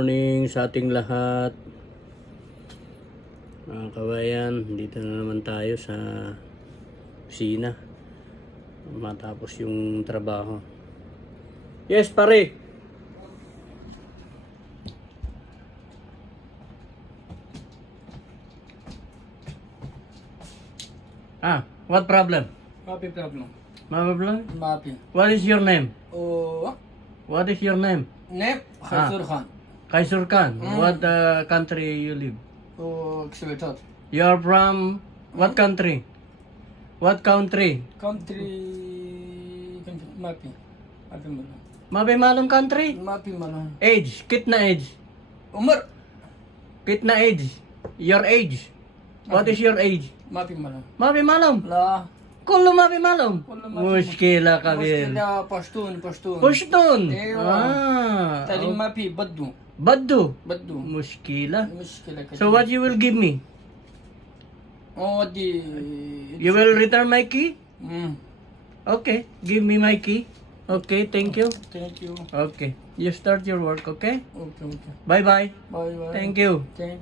morning sa ating lahat. Mga kawayan, dito na naman tayo sa kusina. Matapos yung trabaho. Yes, pare. Ah, what problem? Mapi problem. Mama problem? Mapi. What is your name? Oh, What is your name? name Khaisur Khan. Kaisur Khan. Mm. What uh, country you live? Oh, Xwetat. You are from what country? What country? Country. country, Mapi. Mapi malam. Mabe malum country? Mapi malam. Age. Kitna age? Umar. Kitna age? Your age? What is your age? Mapi malam. Mabe malum. La. Mabe malum. Kullu mabe Mushkila kabir. Muskila Pashtun, Pashtun. Pushtun. Ewa. Ah. Oh. Mapi Baddu. Baddu. Baddu. Mushkila. Muskila ka. So what you will give me? Oh, di. You will return my key? Mm. Okay. Give me my key. Okay, thank you. Thank you. Okay. You start your work, okay? Okay, okay. Bye-bye. Bye, bye. Thank you. Thank